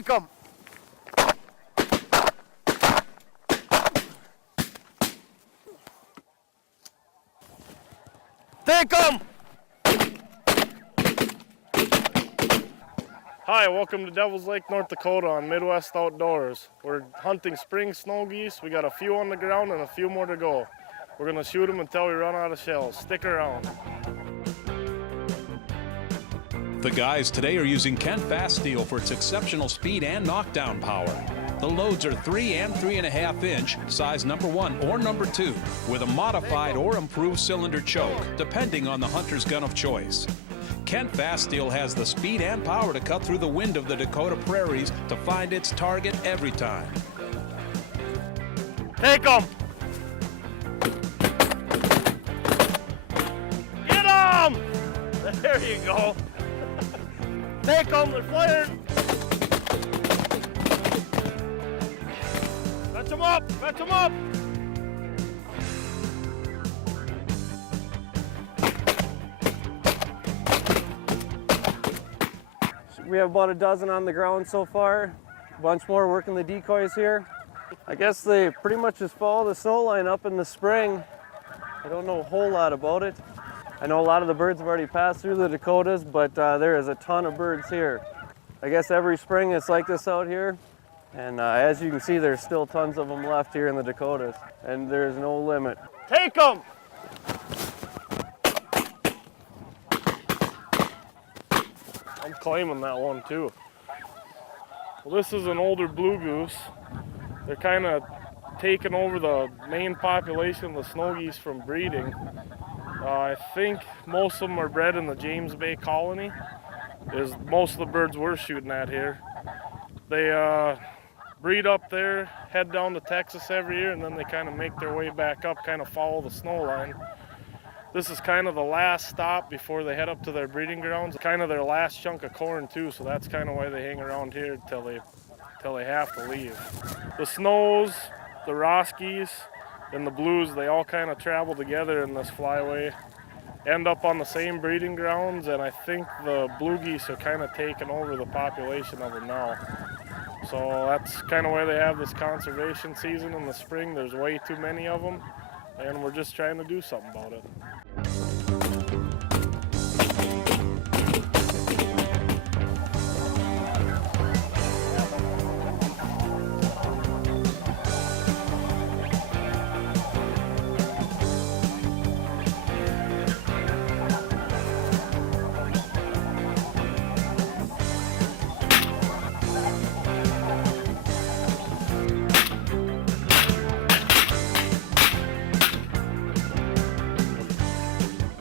Take them. Take them. Hi, welcome to Devil's Lake, North Dakota on Midwest Outdoors. We're hunting spring snow geese. We got a few on the ground and a few more to go. We're gonna shoot them until we run out of shells. Stick around. The guys today are using Kent Fast Steel for its exceptional speed and knockdown power. The loads are 3 and 3.5 inch, size number 1 or number 2, with a modified or improved cylinder choke, depending on the hunter's gun of choice. Kent Fast Steel has the speed and power to cut through the wind of the Dakota prairies to find its target every time. Take them! Get them! There you go. Take them, they're firing. Fetch them up, fetch them up. We have about a dozen on the ground so far. A bunch more working the decoys here. I guess they pretty much just follow the snow line up in the spring. I don't know a whole lot about it. I know a lot of the birds have already passed through the Dakotas, but there is a ton of birds here. I guess every spring it's like this out here. And as you can see, there's still tons of them left here in the Dakotas. And there's no limit. Take them! I'm claiming that one too. Well, this is an older blue goose. They're kind of taking over the main population of the snow geese from breeding. I think most of them are bred in the James Bay colony, is most of the birds we're shooting at here. They breed up there, head down to Texas every year, and then they kind of make their way back up, kind of follow the snow line. This is kind of the last stop before they head up to their breeding grounds, kind of their last chunk of corn too, so that's kind of why they hang around here till they have to leave. The snows, the Ross geese, and the blues, they all kind of travel together in this flyway, end up on the same breeding grounds, and I think the blue geese are kind of taking over the population of them now. So that's kind of why they have this conservation season in the spring. There's way too many of them, and we're just trying to do something about it.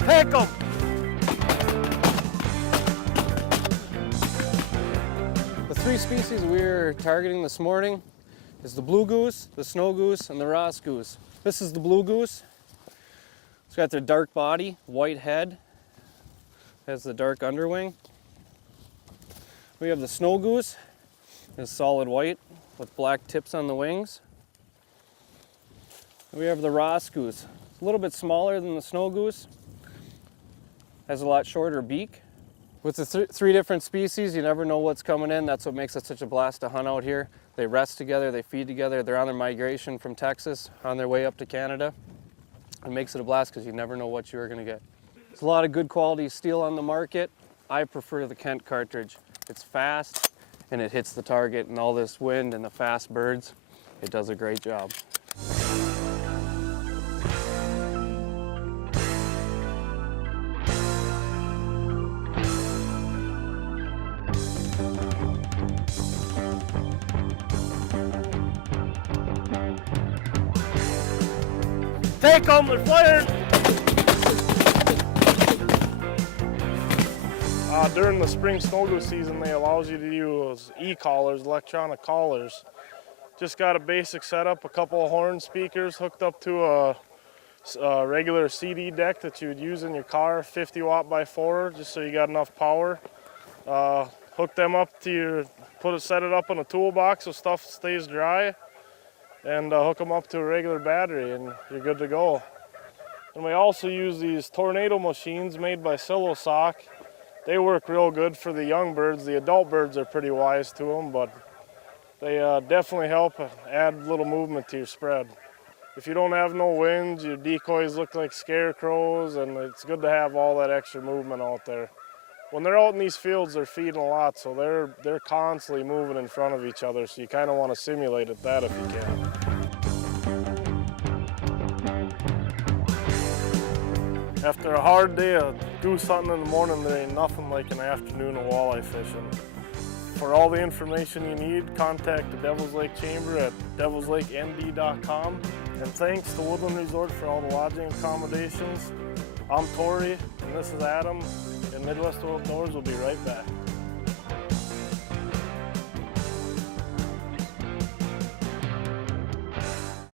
Take them. The three species we're targeting this morning is the blue goose, the snow goose, and the Ross goose. This is the blue goose. It's got their dark body, white head, has the dark underwing. We have the snow goose, it's solid white with black tips on the wings. We have the Ross goose. It's a little bit smaller than the snow goose, has a lot shorter beak. With the three different species, you never know what's coming in. That's what makes it such a blast to hunt out here. They rest together, they feed together. They're on their migration from Texas on their way up to Canada. It makes it a blast because you never know what you're gonna get. There's a lot of good quality steel on the market. I prefer the Kent cartridge. It's fast and it hits the target, and all this wind and the fast birds, it does a great job. Take them, they're firing! During the spring snow goose season, they allows you to use e-collars, electronic collars. Just got a basic setup, a couple of horn speakers hooked up to a regular CD deck that you would use in your car, 50 watt by 4, just so you got enough power. Hook them up to your, set it up in a toolbox so stuff stays dry, and hook them up to a regular battery, and you're good to go. And we also use these tornado machines made by Silosock. They work real good for the young birds. The adult birds are pretty wise to them, but They definitely help add a little movement to your spread. If you don't have no wind, your decoys look like scarecrows, and it's good to have all that extra movement out there. When they're out in these fields, they're feeding a lot, so they're constantly moving in front of each other, so you kind of want to simulate it that if you can. After a hard day of goose hunting in the morning, there ain't nothing like an afternoon of walleye fishing. For all the information you need, contact the Devil's Lake Chamber at devilslakend.com. And thanks to Woodland Resort for all the lodging accommodations. I'm Tori, and this is Adam, and Midwest Outdoors will be right back.